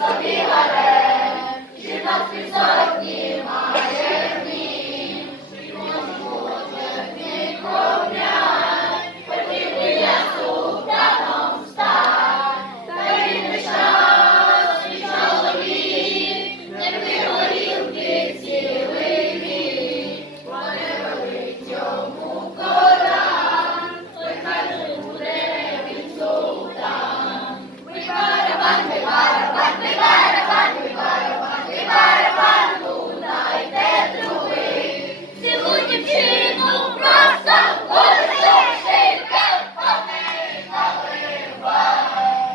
собі гарем, жінок співсотні має.